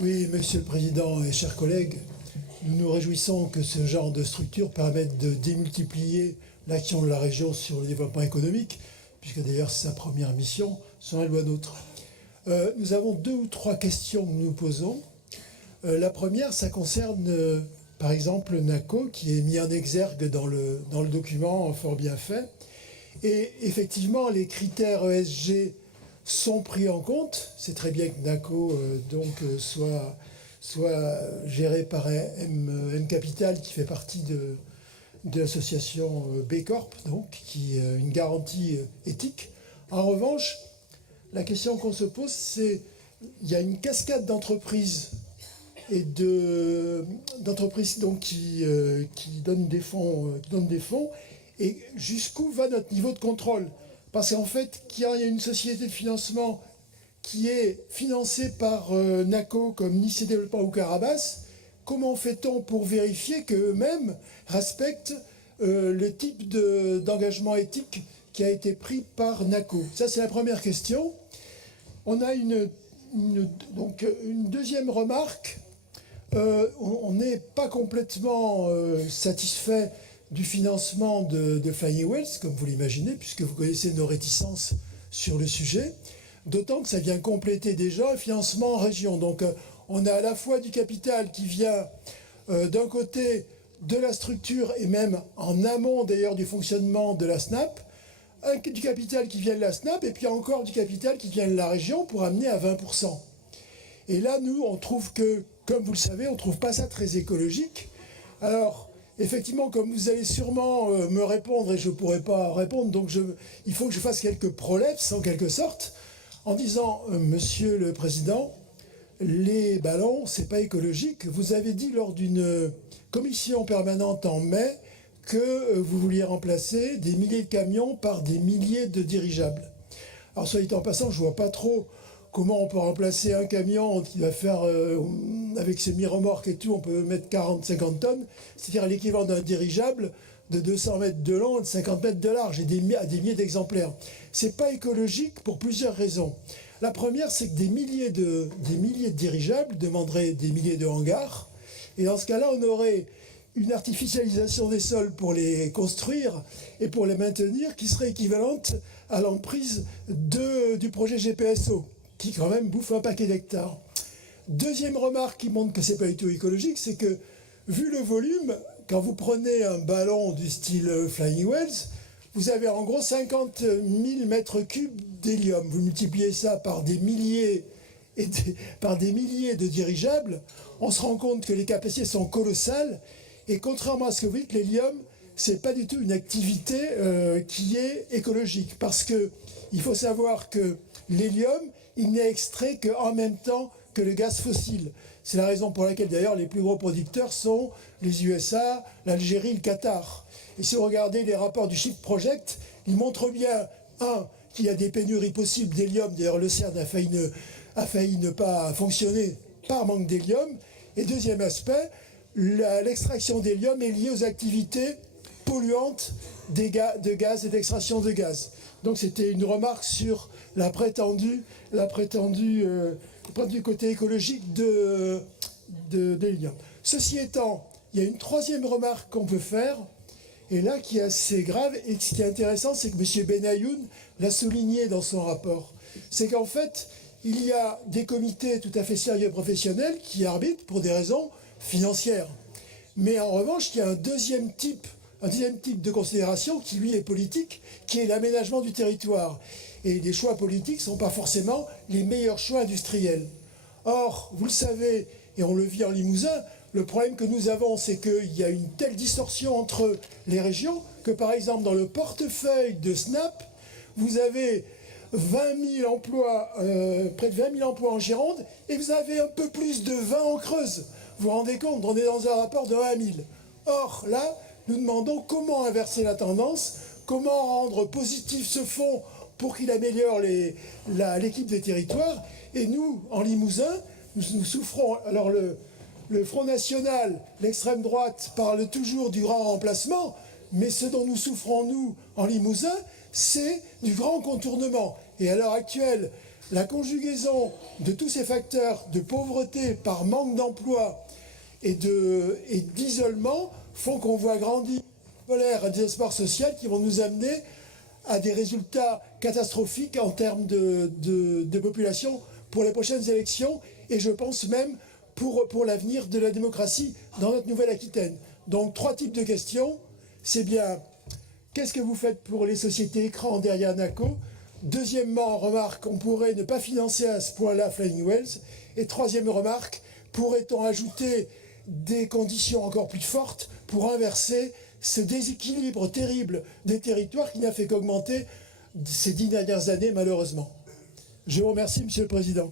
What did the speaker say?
Oui, Monsieur le Président et chers collègues, nous nous réjouissons que ce genre de structure permette de démultiplier l'action de la région sur le développement économique, puisque d'ailleurs c'est sa première mission, sans la loi NOTRe. Nous avons deux ou trois questions que nous nous posons. La première, ça concerne par exemple NACO, qui est mis en exergue dans le document fort bien fait. Et effectivement, les critères ESG sont pris en compte. C'est très bien que NACO soit géré par M Capital, qui fait partie de l'association B Corp, donc, qui est une garantie éthique. En revanche, la question qu'on se pose, c'est il y a une cascade d'entreprises et d'entreprises donc qui donnent des fonds, et jusqu'où va notre niveau de contrôle? Parce qu'en fait, qu'il y a une société de financement qui est financée par NACO comme Nice Développement ou Carabas, comment fait-on pour vérifier qu'eux-mêmes respectent le type d'engagement éthique qui a été pris par NACO? Ça, c'est la première question. On a une deuxième remarque. On n'est pas complètement satisfait du financement de Flying Wells, comme vous l'imaginez, puisque vous connaissez nos réticences sur le sujet, d'autant que ça vient compléter déjà le financement en région. Donc on a à la fois du capital qui vient d'un côté de la structure, et même en amont d'ailleurs du fonctionnement de la SNAP, du capital qui vient de la SNAP, et puis encore du capital qui vient de la région pour amener à 20%. Et là, nous, on trouve que, comme vous le savez, on ne trouve pas ça très écologique. Alors, effectivement, comme vous allez sûrement me répondre, et je ne pourrai pas répondre, donc il faut que je fasse quelques prolapses, en quelque sorte, en disant, Monsieur le Président, les ballons, c'est pas écologique. Vous avez dit lors d'une commission permanente en mai que vous vouliez remplacer des milliers de camions par des milliers de dirigeables. Alors, soit dit en passant, je ne vois pas trop comment on peut remplacer un camion qui va faire, avec ses mi-remorques et tout, on peut mettre 40-50 tonnes, c'est-à-dire l'équivalent d'un dirigeable de 200 mètres de long et de 50 mètres de large, et à des milliers d'exemplaires. C'est pas écologique pour plusieurs raisons. La première, c'est que des milliers de dirigeables demanderaient des milliers de hangars, et dans ce cas-là, on aurait une artificialisation des sols pour les construire et pour les maintenir qui serait équivalente à l'emprise du projet GPSO, qui quand même bouffe un paquet d'hectares. Deuxième remarque qui montre que c'est pas du tout écologique, c'est que, vu le volume, quand vous prenez un ballon du style Flying Wells, vous avez en gros 50 000 mètres cubes d'hélium. Vous multipliez ça par des milliers de dirigeables, on se rend compte que les capacités sont colossales, et contrairement à ce que vous dites, l'hélium, c'est pas du tout une activité qui est écologique, parce que il faut savoir que l'hélium, il n'est extrait qu'en même temps que le gaz fossile. C'est la raison pour laquelle d'ailleurs les plus gros producteurs sont les USA, l'Algérie, le Qatar. Et si vous regardez les rapports du Shift Project, ils montrent bien, qu'il y a des pénuries possibles d'hélium. D'ailleurs, le CERN a failli ne pas fonctionner par manque d'hélium. Et deuxième aspect, l'extraction d'hélium est liée aux activités polluantes de gaz et d'extraction de gaz. Donc c'était une remarque sur la prétendue côté écologique de l'hélium. Ceci étant, il y a une troisième remarque qu'on peut faire, et là qui est assez grave, et ce qui est intéressant, c'est que M. Benayoun l'a souligné dans son rapport. C'est qu'en fait, il y a des comités tout à fait sérieux et professionnels qui arbitrent pour des raisons financières. Mais en revanche, il y a un deuxième type de considération qui, lui, est politique, qui est l'aménagement du territoire. Et les choix politiques ne sont pas forcément les meilleurs choix industriels. Or, vous le savez, et on le vit en Limousin, le problème que nous avons, c'est qu'il y a une telle distorsion entre les régions que, par exemple, dans le portefeuille de SNAP, vous avez 20 000 emplois, près de 20 000 emplois en Gironde, et vous avez un peu plus de 20 en Creuse. Vous vous rendez compte, on est dans un rapport de 1 à 1000. Or, là, nous demandons comment inverser la tendance, comment rendre positif ce fonds pour qu'il améliore l'équipe des territoires. Et nous, en Limousin, nous souffrons. Alors le Front National, l'extrême droite, parle toujours du grand remplacement, mais ce dont nous souffrons, nous, en Limousin, c'est du grand contournement. Et à l'heure actuelle, La conjugaison de tous ces facteurs de pauvreté par manque d'emploi et d'isolement font qu'on voit grandir un désespoir social qui vont nous amener à des résultats catastrophiques en termes de population pour les prochaines élections et je pense même pour l'avenir de la démocratie dans notre Nouvelle-Aquitaine. Donc 3 types de questions. C'est bien, qu'est-ce que vous faites pour les sociétés écrans derrière NACO? Deuxièmement, remarque, on pourrait ne pas financer à ce point-là Flying Wells. Et troisième remarque, pourrait-on ajouter des conditions encore plus fortes pour inverser ce déséquilibre terrible des territoires qui n'a fait qu'augmenter ces 10 dernières années, malheureusement. Je vous remercie, Monsieur le Président.